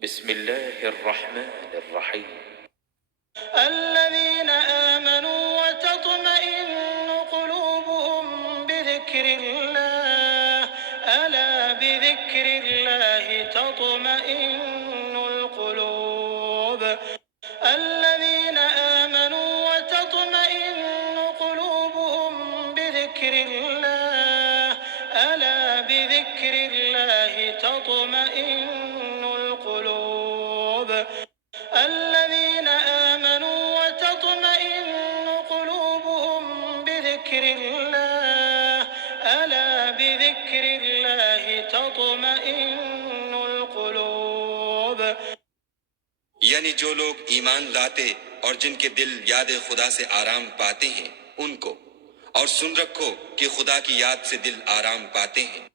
बिस्मिल्लाहिर्रहमानिर्रहीम। अल्लज़ीना आमनू व तत्मइन्नु क़ुलूबुहुम बिज़िक्रिल्लाह अला बिज़िक्रिल्लाहि तत्मइन्नुल क़ुलूब। الذين آمنوا وتطمئن قلوبهم بذكر الله ألا بذكر الله تطمئن القلوب الذين آمنوا وتطمئن قلوبهم بذكر الله ألا بذكر الله تطمئن القلوب। यानी जो लोग ईमान लाते और जिनके दिल याद खुदा से आराम पाते हैं उनको, और सुन रखो कि खुदा की याद से दिल आराम पाते हैं।